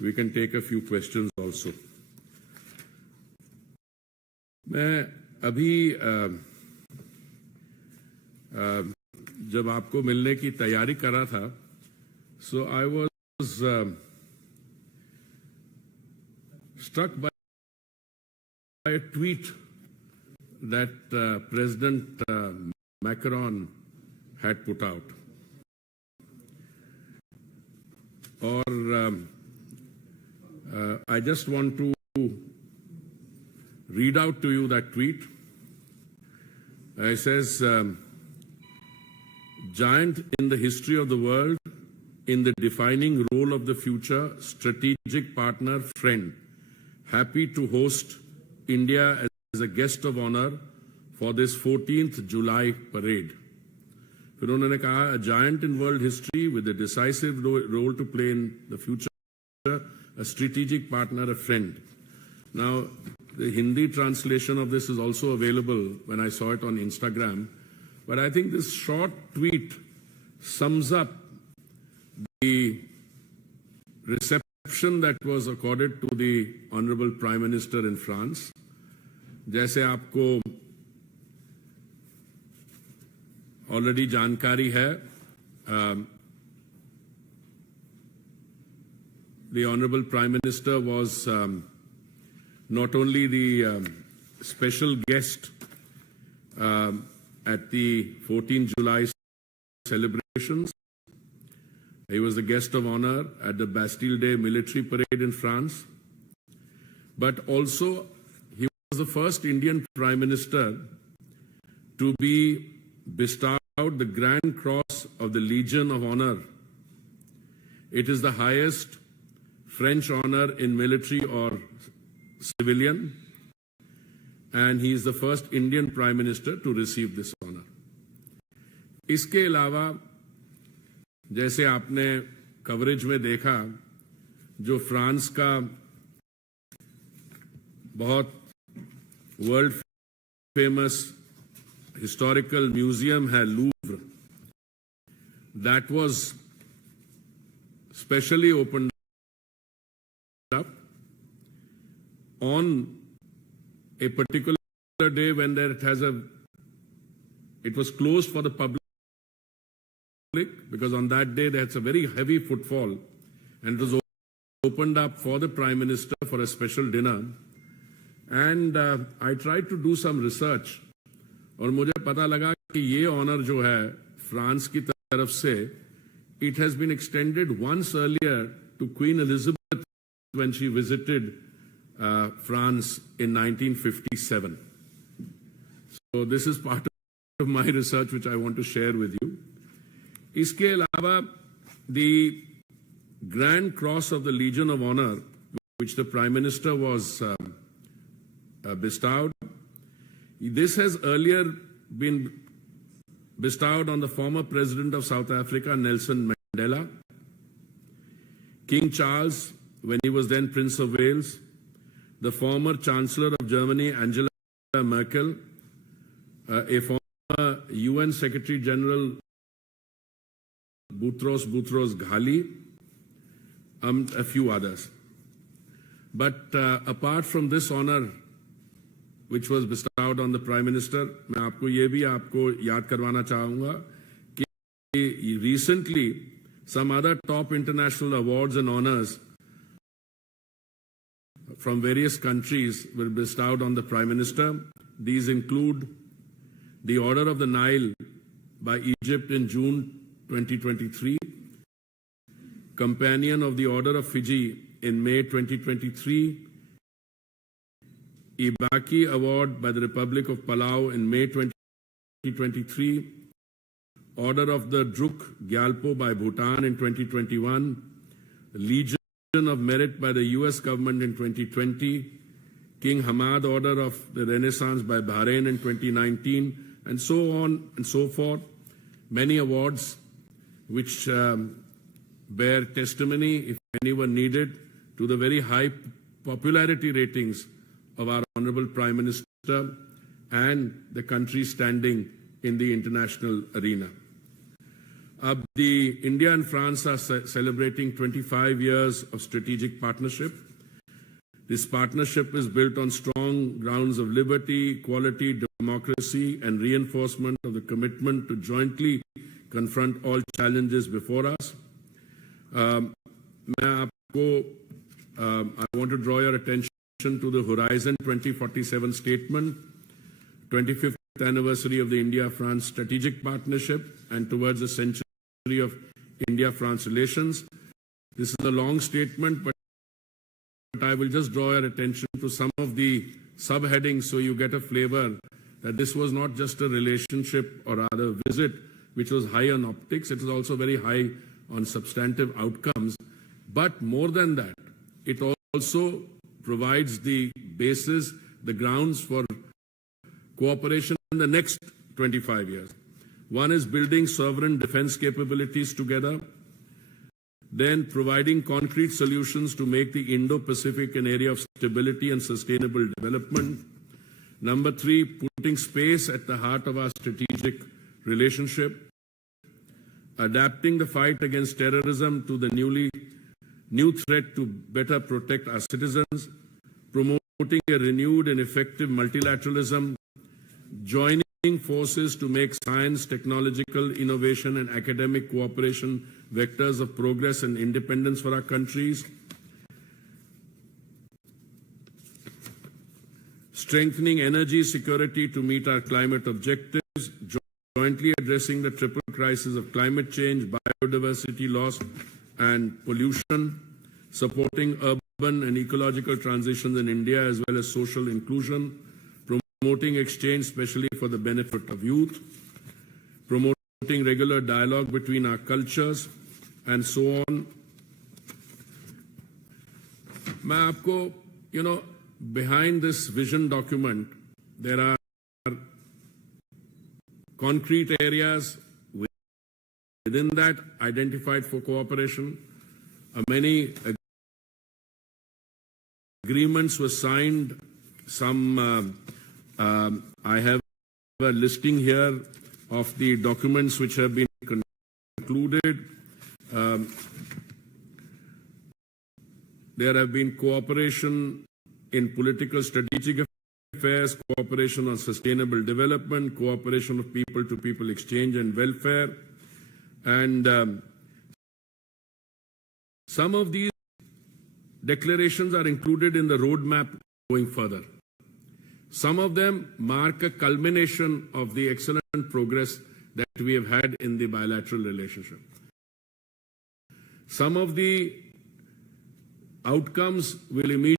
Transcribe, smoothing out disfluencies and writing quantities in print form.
we can take a few questions also. मैं अभी जब आपको मिलने की तैयारी कर रहा था, so I was struck by a tweet that President Macron had put out. और I just want to read out to you that tweet. It says, giant in the history of the world, in the defining role of the future, strategic partner, friend, happy to host India as a guest of honor for this 14th July parade. फिर उन्होंने कहा, a giant in world history with a decisive role to play in the future, a strategic partner, a friend. Now, the Hindi translation of this is also available when I saw it on Instagram. But I think this short tweet sums up the reception that was accorded to the Honorable Prime Minister in France. जैसे आपको already जानकारी है, the Honorable Prime Minister was not only the special guest at the 14th July celebrations, he was the guest of honor at the Bastille Day military parade in France, but also he was the first Indian Prime Minister to be bestowed the Grand Cross of the Legion of Honor. It is the highest French honor in military or civilian, and he is the first Indian Prime Minister to receive this honor. इसके अलावा जैसे आपने coverage में देखा, जो France का बहुत world famous historical museum है, Louvre, that was specially opened up on a particular day when it was closed for the public, because on that day there's a very heavy footfall, and it was opened up for the Prime Minister for a special dinner. And I tried to do some research, और मुझे पता लगा कि ये honour जो है France की तरफ से, it has been extended once earlier to Queen Elizabeth when she visited France in 1957. So this is part of my research which I want to share with you. इसके अलावा the Grand Cross of the Legion of Honor, which the Prime Minister was bestowed, this has earlier been bestowed on the former President of South Africa, Nelson Mandela, King Charles, when he was then Prince of Wales, the former Chancellor of Germany, Angela Merkel, a former UN Secretary General, Boutros Ghali, a few others. But apart from this honor, which was bestowed on the Prime Minister, मैं आपको ये भी आपको याद करवाना चाहूँगा कि recently some other top international awards and honors from various countries were bestowed on the Prime Minister. These include the Order of the Nile by Egypt in June 2023, Companion of the Order of Fiji in May 2023, Ibaki Award by the Republic of Palau in May 2023, Order of the Druk Gyalpo by Bhutan in 2021, Legion of Merit by the US government in 2020, King Hamad Order of the Renaissance by Bahrain in 2019, and so on and so forth. Many awards which bear testimony, if anyone needed, to the very high popularity ratings of our Honorable Prime Minister and the country standing in the international arena. The India and France are celebrating 25 years of strategic partnership. This partnership is built on strong grounds of liberty, equality, democracy, and reinforcement of the commitment to jointly confront all challenges before us. I want to draw your attention to the Horizon 2047 statement, 25th anniversary of the India-France strategic partnership, and towards the century of India-France relations. This is a long statement, but I will just draw your attention to some of the subheadings so you get a flavor that this was not just a relationship or rather visit which was high on optics, it is also very high on substantive outcomes. But more than that, it also provides the basis, the grounds for cooperation in the next 25 years. One is building sovereign defense capabilities together, then providing concrete solutions to make the Indo-Pacific an area of stability and sustainable development. Number three, putting space at the heart of our strategic relationship, adapting the fight against terrorism to the new threat to better protect our citizens, promoting a renewed and effective multilateralism, joining forces to make science, technological innovation and academic cooperation vectors of progress and independence for our countries, strengthening energy security to meet our climate objectives, jointly addressing the triple crisis of climate change, biodiversity loss and pollution, supporting urban and ecological transitions in India as well as social inclusion, promoting exchange especially for the benefit of youth, promoting regular dialogue between our cultures and so on. मैं आपको, behind this vision document, there are concrete areas within that identified for cooperation. Many agreements were signed. Some I have a listing here of the documents which have been concluded. There have been cooperation in political strategic affairs, cooperation on sustainable development, cooperation of people-to-people exchange and welfare. And some of these declarations are included in the roadmap going further. Some of them mark a culmination of the excellent progress that we have had in the bilateral relationship. Some of the outcomes will immediately